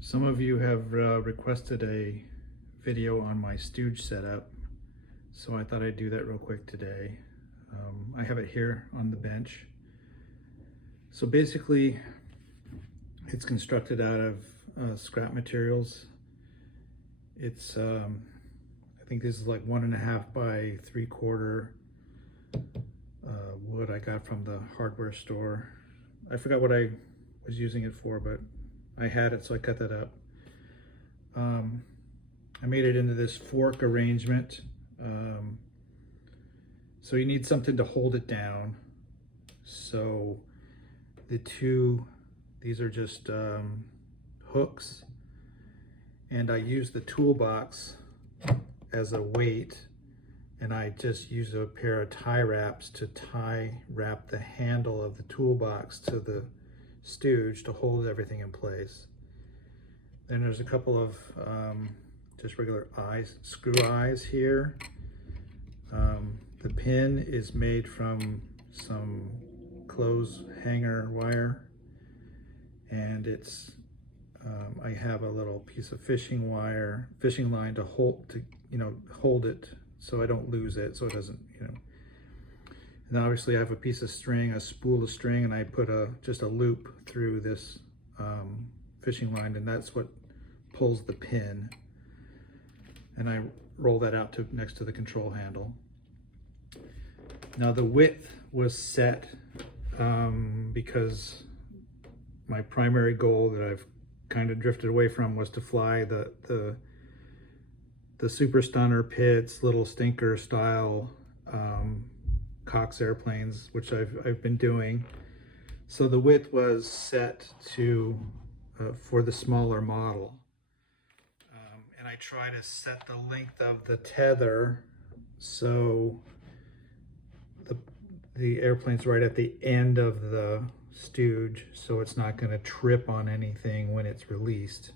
Some of you have requested a video on my stooge setup, so I thought I'd do that real quick today. I have it here on the bench. So basically, it's constructed out of scrap materials. It's, I think this is like 1.5 by 3/4 wood I got from the hardware store. I forgot what I was using it for, but I had it, so I cut that up. I made it into this fork arrangement. So you need something to hold it down. So these are just hooks, and I use the toolbox as a weight, and I just use a pair of tie wraps to wrap the handle of the toolbox to the stooge to hold everything in place. Then there's a couple of just regular screw eyes here. The pin is made from some clothes hanger wire, and it's I have a little piece of fishing line to hold it so I don't lose it, so it doesn't, And obviously I have a piece of string, a spool of string, and I put just a loop through this fishing line, and that's what pulls the pin. And I roll that out next to the control handle. Now the width was set because my primary goal that I've kind of drifted away from was to fly the Super Stunner Pitts, little stinker style Cox airplanes, which I've been doing. So the width was set to for the smaller model, and I try to set the length of the tether so the airplane's right at the end of the stooge, so it's not going to trip on anything when it's released.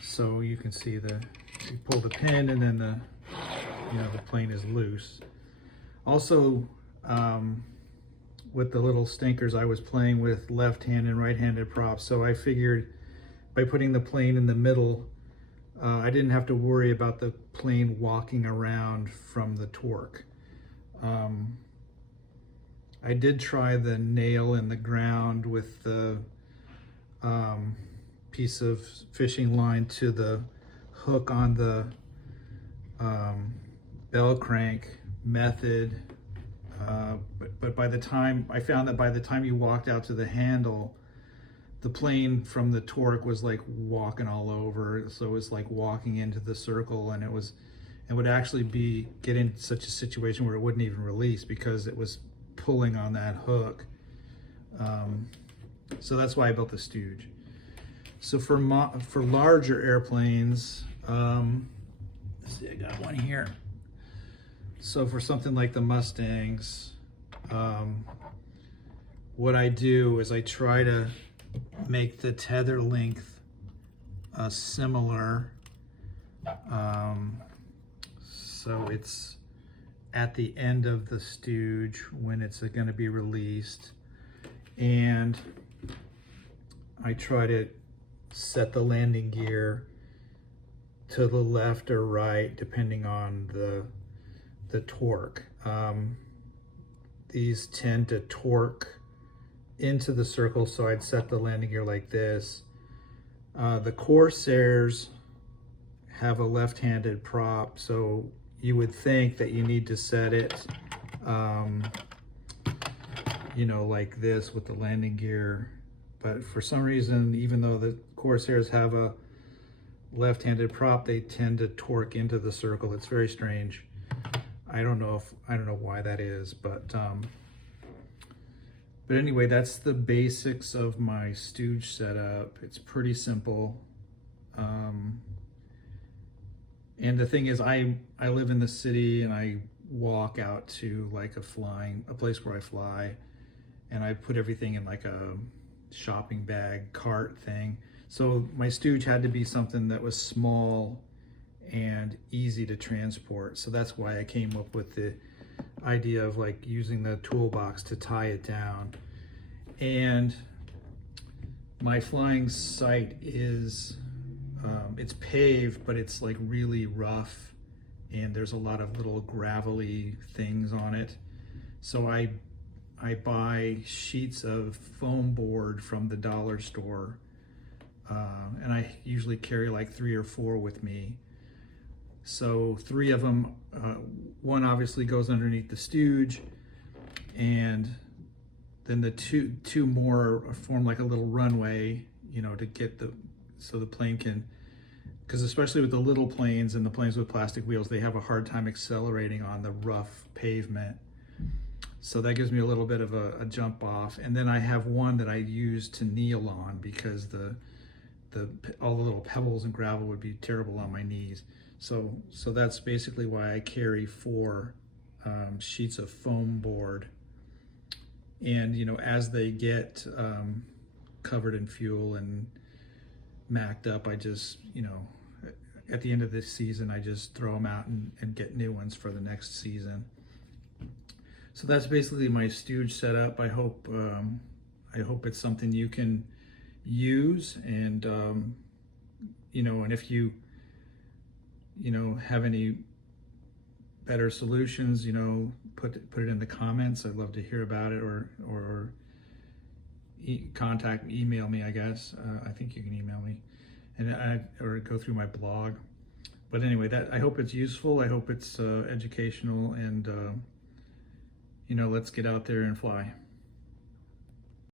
So you can see you pull the pin, and then the plane is loose. Also, with the little stinkers, I was playing with left-hand and right-handed props, so I figured by putting the plane in the middle, I didn't have to worry about the plane walking around from the torque. I did try the nail in the ground with the piece of fishing line to the hook on the bell crank method, but by the time I found that by the time you walked out to the handle, the plane from the torque was like walking all over, so it was like walking into the circle, and it would actually get in such a situation where it wouldn't even release because it was pulling on that hook. So that's why I built the stooge. So for larger airplanes, let's see, I got one here. So for something like the Mustangs, what I do is I try to make the tether length similar, so it's at the end of the stooge when it's going to be released, and I try to set the landing gear to the left or right depending on the torque. These tend to torque into the circle, so I'd set the landing gear like this. The Corsairs have a left-handed prop, so you would think that you need to set it like this with the landing gear, but for some reason, even though the Corsairs have a left-handed prop, they tend to torque into the circle. It's very strange. I don't know why that is, but anyway, that's the basics of my stooge setup. It's pretty simple. And the thing is, I live in the city, and I walk out to like a place where I fly, and I put everything in like a shopping bag cart thing. So my stooge had to be something that was small and easy to transport. So that's why I came up with the idea of like using the toolbox to tie it down. And My flying site is, it's paved, but it's like really rough, and there's a lot of little gravelly things on it. So I buy sheets of foam board from the dollar store, and I usually carry like 3 or 4 with me. So 3 of them, one obviously goes underneath the stooge, and then the two more form like a little runway, you know, to get so the plane can, because especially with the little planes and the planes with plastic wheels, they have a hard time accelerating on the rough pavement. So that gives me a little bit of a jump off. And then I have one that I use to kneel on, because all the little pebbles and gravel would be terrible on my knees. So that's basically why I carry 4 sheets of foam board. And, you know, as they get covered in fuel and macked up, I just, you know, at the end of this season, I just throw them out and get new ones for the next season. So that's basically my stooge setup. I hope it's something you can use, and you know, and if you know, have any better solutions, you know, put it in the comments. I'd love to hear about it, or email me, I guess. I think you can email me, and or go through my blog. But anyway, I hope it's useful. I hope it's educational, and you know, let's get out there and fly.